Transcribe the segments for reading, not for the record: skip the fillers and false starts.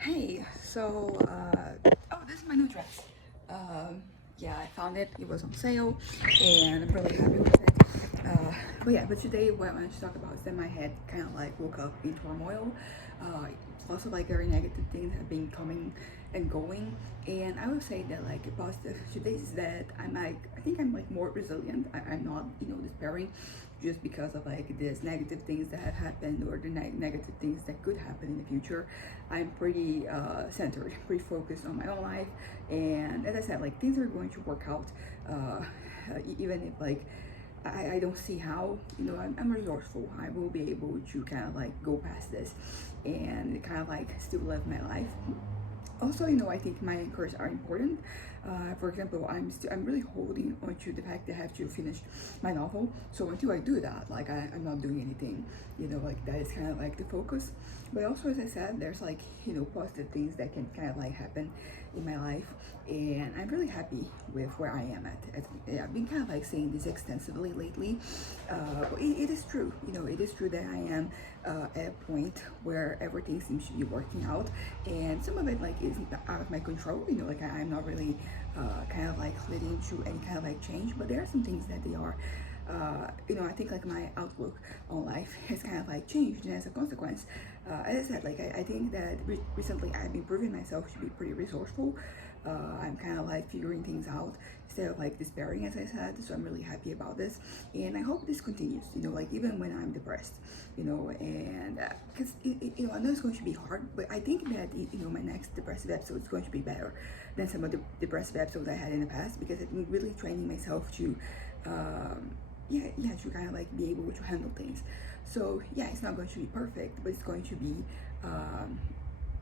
Hey, oh, this is my new dress. Um, yeah, I found it. It was on sale, and I'm really happy with it. But today what I wanted to talk about is that my head kind of like woke up in turmoil. Lots of like very negative things have been coming and going, and I would say that like positive today is that I think I'm like more resilient. I'm not despairing just because of like these negative things that have happened or the negative things that could happen in the future. I'm pretty centered, pretty focused on my own life, and as I said, like things are going to work out, even if like I don't see how. I'm resourceful. I will be able to kind of like go past this and kind of like still live my life. Also, I think my anchors are important. For example, I'm really holding on to the fact that I have to finish my novel. So until I do that, like I'm not doing anything. Like that is kind of like the focus. But also, as I said, there's like positive things that can kind of like happen in my life, and I'm really happy with where I am at. Yeah, I've been kind of like saying this extensively lately. It is true. It is true that I am at a point where everything seems to be working out, and some of it like is out of my control. Like I'm not really kind of like leading to any kind of like change, but there are some things that they are. I think like my outlook on life has kind of like changed, and as a consequence, as I said, like I think that recently I've been proving myself to be pretty resourceful. I'm kind of like figuring things out instead of like despairing, as I said. So I'm really happy about this, and I hope this continues. Like even when I'm depressed, and because I know it's going to be hard, but I think that my next depressive episode is going to be better than some of the depressive episodes I had in the past because I've been really training myself to. To kind of like be able to handle things. So yeah, it's not going to be perfect, but it's going to be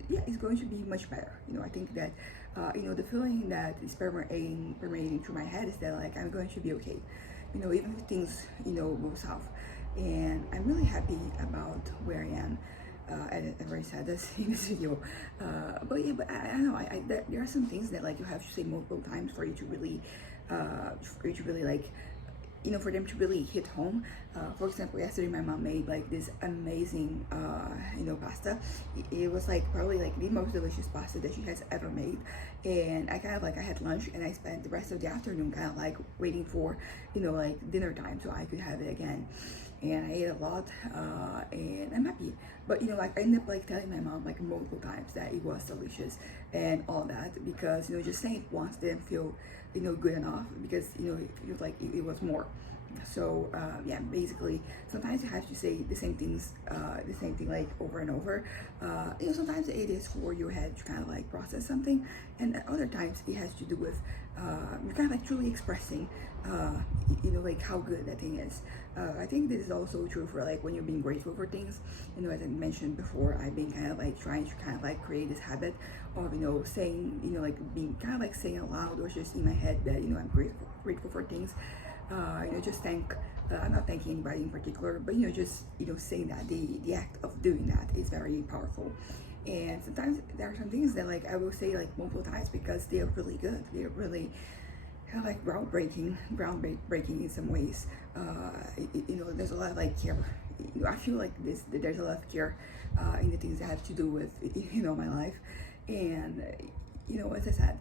it's going to be much better. I think that the feeling that is permeating through my head is that like I'm going to be okay. Even if things go south, and I'm really happy about where I am. And I've already said this in this video, but I don't know. There are some things that like you have to say multiple times for you to really like for them to really hit home. For example, yesterday my mom made like this amazing, pasta. It was like probably like the most delicious pasta that she has ever made. And I had lunch and I spent the rest of the afternoon kind of like waiting for, like dinner time so I could have it again. And I ate a lot, and I'm happy. But like I ended up like telling my mom like multiple times that it was delicious and all that because just saying it once didn't feel good enough because it feels like it was more. So yeah, basically sometimes you have to say the same thing like over and over. Sometimes it is for your head to kind of like process something, and at other times it has to do with you're kind of like truly expressing like how good that thing is. I think this is also true for like when you're being grateful for things. As I mentioned before, I've been kind of like trying to kind of like create this habit of saying like being kind of like saying out loud or just in my head that I'm grateful for things. Just thank. I'm not thanking anybody in particular, but just saying that the act of doing that is very powerful. And sometimes there are some things that like I will say like multiple times because they're really good. They're really kind of like groundbreaking in some ways. There's a lot of like care. I feel like this that there's a lot of care in the things that have to do with my life, and as I said,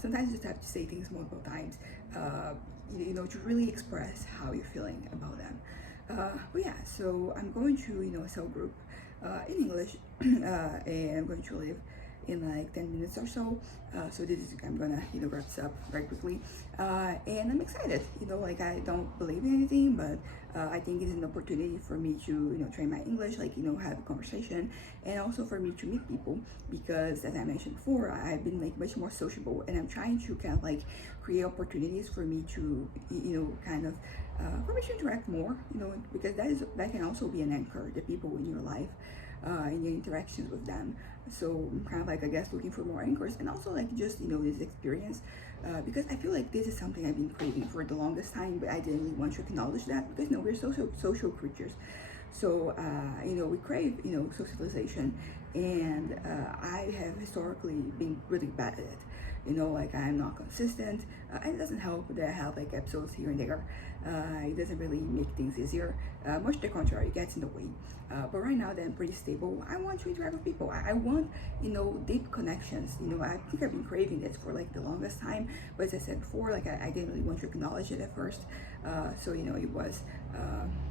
sometimes you just have to say things multiple times, to really express how you're feeling about them. But yeah, so I'm going to a cell group in English, and I'm going to live in like 10 minutes or so. So this is I'm gonna wrap this up very quickly, and I'm excited. Like I don't believe in anything, but I think it's an opportunity for me to train my English, like have a conversation, and also for me to meet people because as I mentioned before, I've been like much more sociable, and I'm trying to kind of like create opportunities for me to kind of for me to interact more. Because that can also be an anchor, the people in your life, in your interactions with them. So I'm kind of like I guess looking for more anchors and also like just this experience because I feel like this is something I've been craving for the longest time, but I didn't really want to acknowledge that because we're social creatures. So we crave socialization, and I have historically been really bad at it. you know, like I'm not consistent. And it doesn't help that I have like episodes here and there. It doesn't really make things easier. Much to the contrary, it gets in the way. But right now that I'm pretty stable, I want to interact with people. I want, you know, deep connections. You know, I think I've been craving this for like the longest time. But as I said before, like I didn't really want to acknowledge it at first. So, you know, it was,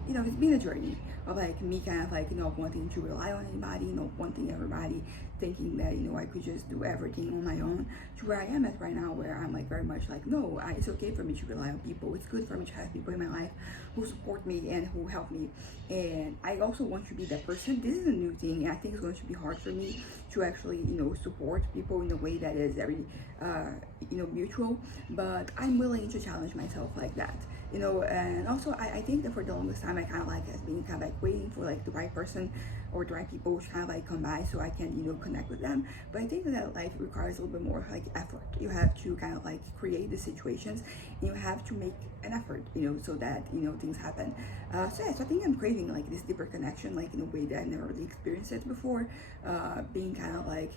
you know, it's been a journey of like me kind of like, you know, wanting to rely on anybody, you know, wanting everybody, thinking that, you know, I could just do everything on my own, to where I am at right now, where I'm like very much like, no, it's okay for me to rely on people. It's good for me to have people in my life who support me and who help me. And I also want to be that person. This is a new thing, and I think it's going to be hard for me to actually, you know, support people in a way that is very, you know, mutual. But I'm willing to challenge myself like that, you know. And also I think that for the longest time I kind of like has been kind of like waiting for like the right person or the right people to kind of like come by so I can, you know, connect with them. But I think that life requires a little bit more like effort. You have to kind of like create the situations, and you have to make an effort, you know, so that, you know, things happen. So yeah, so I think I'm craving like this deeper connection, like in a way that I never really experienced it before. Being kind of like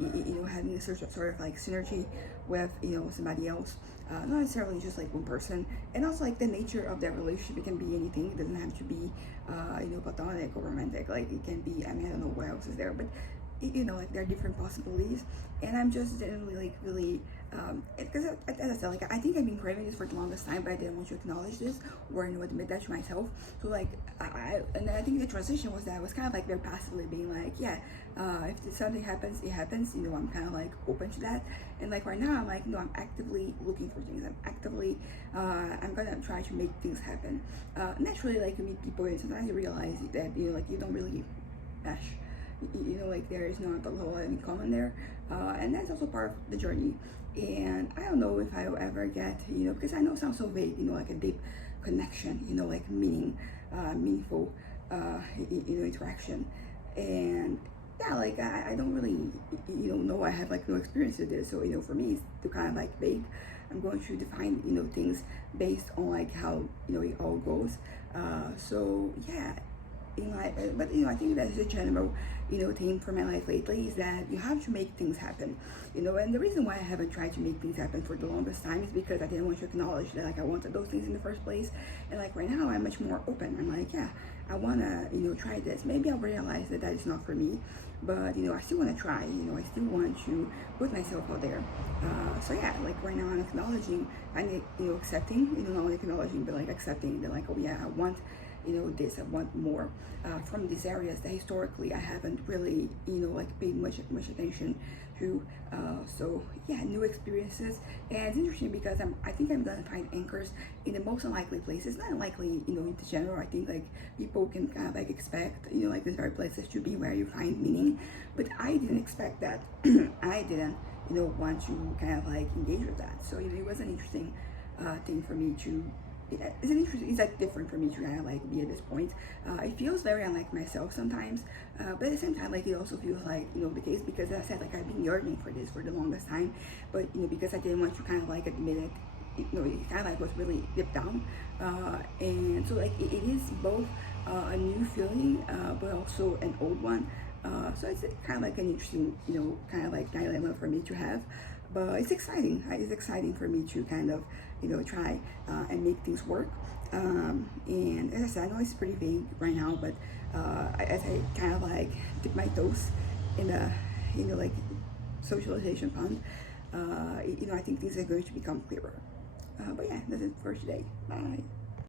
you know, having a sort of like synergy with, you know, somebody else, not necessarily just like one person. And also like the nature of that relationship, it can be anything. It doesn't have to be you know, platonic or romantic. Like it can be, I mean, I don't know what else is there, but you know, like there are different possibilities. And I'm just generally like really because as I said, like I think I've been craving this for the longest time, but I didn't want to acknowledge this or, you know, admit that to myself. So like and I think the transition was that I was kind of like very passively being like, yeah, if something happens, it happens, you know. I'm kind of like open to that. And like right now I'm like, no, I'm actively looking for things. I'm actively I'm gonna try to make things happen. Naturally, like you meet people and sometimes you realize that, you know, like you don't really mesh, you know, like there is not a whole lot in common there. And that's also part of the journey. And I don't know if I will ever get, you know, because I know it sounds so vague, you know, like a deep connection, you know, like meaningful you know, interaction. And yeah, like I don't really, you know I have like no experience with this. So, you know, for me it's still kind of like vague. I'm going to define, you know, things based on like how, you know, it all goes. So yeah, in life. But you know, I think that's a general, you know, theme for my life lately, is that you have to make things happen, you know. And the reason why I haven't tried to make things happen for the longest time is because I didn't want to acknowledge that like I wanted those things in the first place. And like right now I'm much more open. I'm like, yeah, I wanna, you know, try this. Maybe I'll realize that that is not for me, but you know, I still want to try. You know, I still want to put myself out there. So yeah, like right now I'm acknowledging, you know, accepting, you know, not only acknowledging but like accepting that like, oh yeah, I want, you know, this, I want more from these areas that historically I haven't really, you know, like paid much attention to. So yeah, new experiences. And it's interesting because I think I'm gonna find anchors in the most unlikely places. Not unlikely, you know, in general. I think like people can kind of like expect, you know, like these very places to be where you find meaning, but I didn't expect that. I didn't, you know, want to kind of like engage with that. So, you know, it was an interesting thing for me to, it's like different for me to kind of like be at this point. It feels very unlike myself sometimes, but at the same time, like it also feels like, you know, the case, because as I said, like I've been yearning for this for the longest time, but you know, because I didn't want to kind of like admit it, you know, it kind of like was really deep down. And so like it is both a new feeling, but also an old one. So it's kind of like an interesting, you know, kind of like dilemma for me to have. But it's exciting. It's exciting for me to kind of, you know, try and make things work. And as I said, I know it's pretty vague right now, but as I kind of like dip my toes in the, you know, like socialization pond, you know, I think things are going to become clearer. But yeah, that's it for today. Bye.